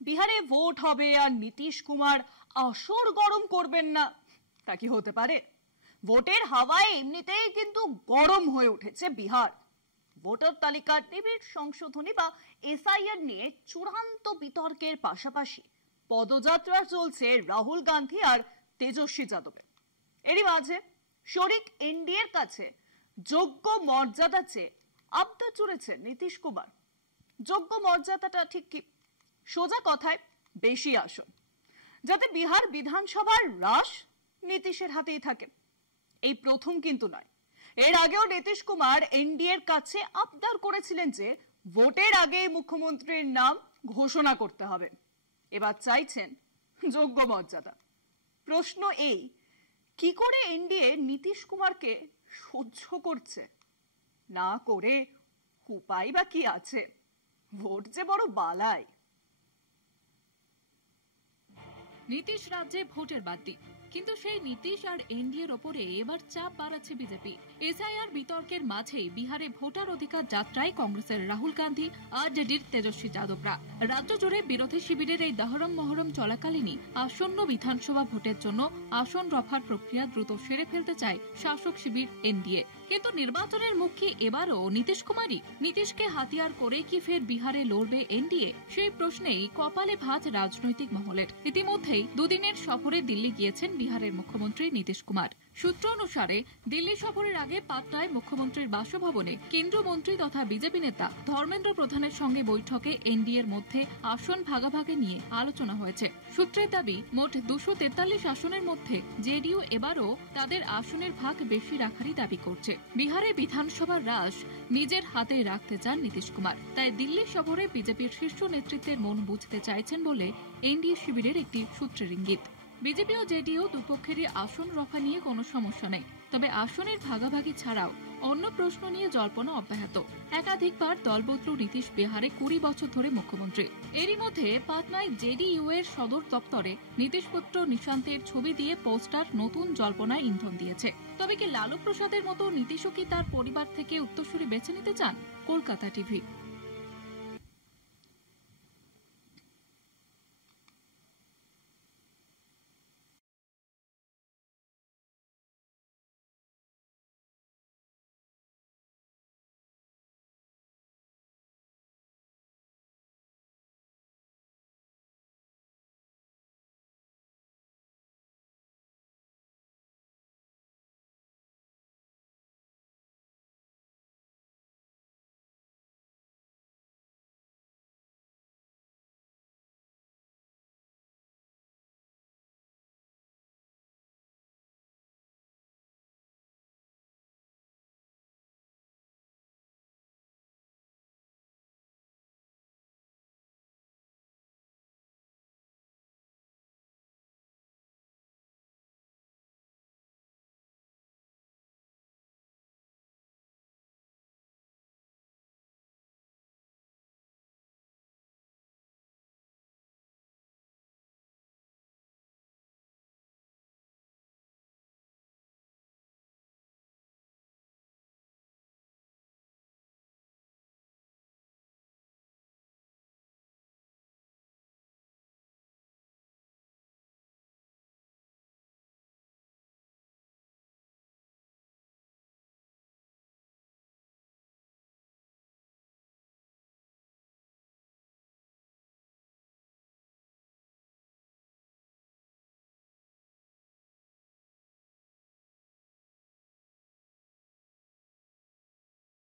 বিহারে ভোট হবে আর নীতিশ কুমার আসর গরম করবেন না, তা কি হতে পারে? ভোটের হাওয়ায় এমনিতেই কিন্তু গরম হয়ে উঠেছে বিহার। ভোটার তালিকার নিবিড় সংশোধনী বা এসআইআর নিয়ে চূড়ান্ত বিতর্কের পাশাপাশি পদযাত্রা চলছে রাহুল গান্ধী আর তেজস্বী যাদবের। এরই মাঝে শরিক এনডিএর কাছে যোগ্য মর্যাদা চেয়ে আবদার জুড়েছে নীতিশ কুমার। যোগ্য মর্যাদাটা ঠিক কি? সোজা কথায় বেশি আসন, যাতে বিহার বিধানসভার রাশ নীতিশের হাতেই থাকে। এই প্রথম কিন্তু নয়, এর আগেও নীতিশ কুমার এনডিএর কাছে আবদার করেছিলেন যে ভোটের আগেই মুখ্যমন্ত্রীর নাম ঘোষণা করতে হবে। এবার চাইছেন যোগ্য মর্যাদা। প্রশ্ন এই, কি করে এনডিএ নীতিশ কুমারকে সহ্য করছে? না করে উপায় বা কি আছে? ভোট যে বড় বালাই। নীতিশ রাজ্যে ভোটের বাদ্যি, কিন্তু সেই নীতিশ আর এনডিএর ওপরে এবার চাপ বাড়াচ্ছে বিজেপি। এসআইআর বিতর্কের মাঝেই বিহারে ভোটার অধিকার যাত্রায় কংগ্রেসের রাহুল গান্ধী আর জেডির তেজস্বী যাদবরা। রাজ্য জুড়ে বিরোধী শিবিরের এই দহরম মহরম চলাকালীনই আসন্ন বিধানসভা ভোটের জন্য আসন রফার প্রক্রিয়া দ্রুত সেরে ফেলতে চায় শাসক শিবির এনডিএ। কিন্তু নির্বাচনের মুখ কি এবারও নীতিশ কুমারই? নীতিশকে হাতিয়ার করে কি ফের বিহারে লড়বে এনডিএ? সেই প্রশ্নেই কপালে ভাঁজ রাজনৈতিক মহলের। ইতিমধ্যেই দুদিনের সফরে দিল্লি গিয়েছেন বিহারের মুখ্যমন্ত্রী নীতিশ কুমার। সূত্র অনুসারে দিল্লি সফরের আগে পাটনায় মুখ্যমন্ত্রীর বাসভবনে কেন্দ্রীয় মন্ত্রী তথা বিজেপি নেতা ধর্মেন্দ্র প্রধানের সঙ্গে বৈঠকে এনডিএর মধ্যে আসন ভাগাভাগি নিয়ে আলোচনা হয়েছে। সূত্রের দাবি, মোট 243 আসনের মধ্যে জেডিইউ এবারও তাদের আসনের ভাগ বেশি রাখারই দাবি করছে। বিহারে বিধানসভার রাশ নিজের হাতে রাখতে চান নীতিশ কুমার, তাই দিল্লি সফরে বিজেপির শীর্ষ নেতৃত্বের মন বুঝতে চাইছেন বলে এনডিএ শিবিরের একটি সূত্রের ইঙ্গিত। বিজেপি ও জেডিইউ দুপক্ষেরই আসন রফা নিয়ে কোনো সমস্যা নেই, তবে আসনের ভাগাভাগি ছাড়াও অন্য প্রশ্ন নিয়ে জল্পনা অব্যাহত। একাধিকবার দলবদলু নীতিশ বিহারে 20 বছর ধরে মুখ্যমন্ত্রী। এরই মধ্যে পাটনায় জেডিইউ এর সদর দপ্তরে নীতিশ পুত্র নিশান্তের ছবি দিয়ে পোস্টার নতুন জল্পনায় ইন্ধন দিয়েছে। তবে কি লালু প্রসাদের মতো নীতিশও কি তার পরিবার থেকে উত্তরসূরি বেছে নিতে চান? কলকাতা টিভি।